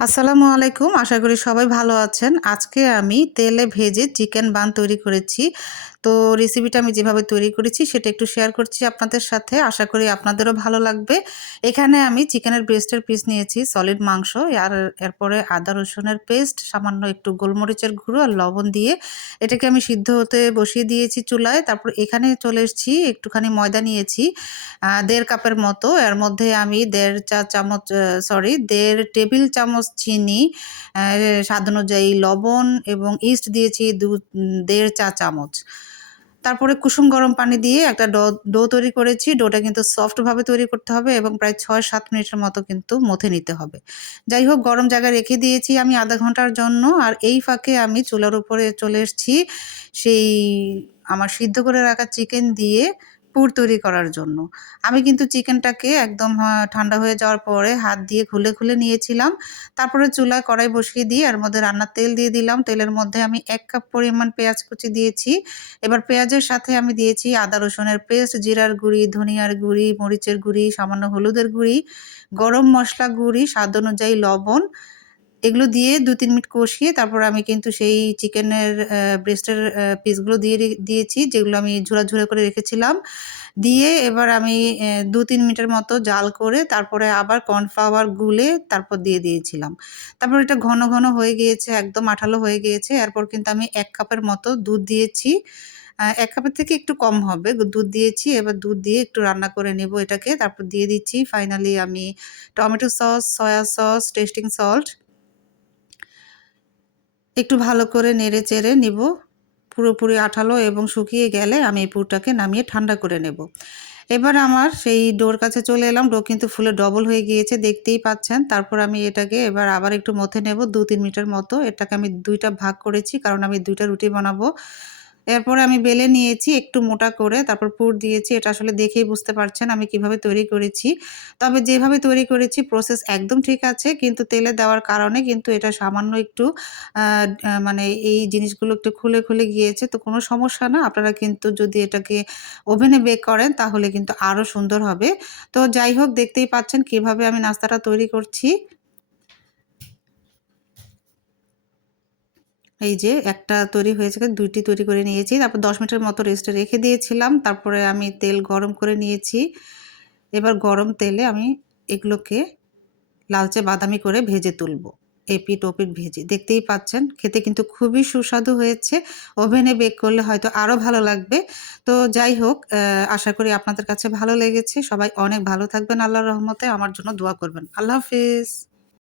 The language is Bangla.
আসসালামু আলাইকুম। আশা করি সবাই ভালো আছেন। আজকে আমি তেলে ভেজে চিকেন বান তৈরি করেছি। তো রেসিপিটা আমি যেভাবে তৈরি করেছি সেটা একটু শেয়ার করছি আপনাদের সাথে। আশা করি আপনাদেরও ভালো লাগবে। এখানে আমি চিকেনের ব্রেস্টের পিস নিয়েছি, সলিড মাংস। আর এরপরে আদা রসুনের পেস্ট, সামান্য একটু গোলমরিচের গুঁড়ো আর লবণ দিয়ে এটাকে আমি সিদ্ধ হতে বসিয়ে দিয়েছি চুলায়। তারপর এখানে চলে এসেছি, একটুখানি ময়দা নিয়েছি ১.৫ কাপের মতো। এর মধ্যে আমি ১.৫ টেবিল চামচ চিনি, অ্যা স্বাদ অনুযায়ী লবণ এবং ইস্ট দিয়েছি ১.৫ চা চামচ। তারপরে কুসুম গরম পানি দিয়ে একটা ডো তৈরি করেছি। ডোটা কিন্তু সফটভাবে তৈরি করতে হবে এবং প্রায় ৬-৭ মিনিটের মতো কিন্তু মথে নিতে হবে। যাই হোক, গরম জায়গায় রেখে দিয়েছি আমি ০.৫ ঘন্টার জন্য। আর এই ফাঁকে আমি চুলার উপরে চলে এসেছি সেই আমার সিদ্ধ করে রাখা চিকেন দিয়ে পুর তৈরি করার জন্য। আমি কিন্তু চিকেনটাকে একদম ঠান্ডা হয়ে যাওয়ার পরে হাত দিয়ে খুলে নিয়েছিলাম। তারপরে চুলায় কড়াই বসিয়ে দিয়ে এর মধ্যে রান্নার তেল দিয়ে দিলাম। তেলের মধ্যে আমি ১ কাপ পরিমাণ পেঁয়াজ কুচি দিয়েছি। এবার পেঁয়াজের সাথে আমি দিয়েছি আদা রসুনের পেস্ট, জিরার গুঁড়ি, ধনিয়ার গুঁড়ি, মরিচের গুঁড়ি, সামান্য হলুদের গুঁড়ি, গরম মসলা গুঁড়ি, স্বাদ অনুযায়ী লবণ। এগুলো দিয়ে ২-৩ মিনিট কষিয়ে তারপর আমি কিন্তু সেই চিকেনের ব্রেস্টের পিসগুলো দিয়েছি, যেগুলো আমি ঝুরা করে রেখেছিলাম। দিয়ে এবার আমি ২-৩ মিনিটের মতো জাল করে তারপরে আবার কর্নফ্লাওয়ার গুলে তারপর দিয়ে দিয়েছিলাম। তারপর এটা ঘন হয়ে গিয়েছে, একদম আঠালো হয়ে গিয়েছে। এরপর কিন্তু আমি ১ কাপের মতো দুধ দিয়েছি। ১ কাপের থেকে একটু কম হবে দুধ দিয়েছি। এবার দুধ দিয়ে একটু রান্না করে নেব এটাকে। তারপর দিয়ে দিচ্ছি ফাইনালি আমি tomato sauce, soya sauce, testing salt. একটু ভালো করে নেড়ে-চেড়ে নিব। পুরোপুরি আঠালো এবং শুকিয়ে গেলে আমি এই পুরটাকে নামিয়ে ঠান্ডা করে নেব। এবার আমার সেই ডোর কাছে চলে এলাম। ডো কিন্তু ফুলে ডবল হয়ে গিয়েছে, দেখতেই পাচ্ছেন। তারপর আমি এটাকে এবার আবার একটু মথে নেব ২-৩ মিনিটের মতো। এটাকে আমি ২ টা ভাগ করেছি, কারণ আমি ২ টা রুটি বানাবো। এরপরে আমি বেলে নিয়েছি একটু মোটা করে, তারপর পুর দিয়েছি। এটা আসলে দেখেই বুঝতে পারছেন আমি কিভাবে তৈরি করেছি। তবে যেভাবে তৈরি করেছি প্রসেস একদম ঠিক আছে, কিন্তু তেলে দেওয়ার কারণে কিন্তু এটা সামান্য একটু আ মানে এই জিনিসগুলো একটু খুলে গিয়েছে। তো কোনো সমস্যা না। আপনারা কিন্তু যদি এটাকে ওভেনে বেক করেন তাহলে কিন্তু আরো সুন্দর হবে। তো যাই হোক, দেখতেই পাচ্ছেন কিভাবে আমি নাস্তাটা তৈরি করছি। এই যে একটা তৈরি হয়েছে, ২ টি তৈরি করে নিয়েছি। তারপর ১০ মিনিটের মতো রেস্টে রেখে দিয়েছিলাম। তারপরে আমি তেল গরম করে নিয়েছি। এবার গরম তেলে আমি এগুলোকে লালচে বাদামি করে ভেজে তুলব। এপিঠ-ওপিঠ ভেজে। দেখতেই পাচ্ছেন খেতে কিন্তু খুবই সুস্বাদু হয়েছে। ওভেনে বেক করলে হয়তো আরো ভালো লাগবে। তো যাই হোক, আশা করি আপনাদের কাছে ভালো লেগেছে। সবাই অনেক ভালো থাকবেন আল্লাহর রহমতে। আমার জন্য দোয়া করবেন। আল্লাহ হাফেজ।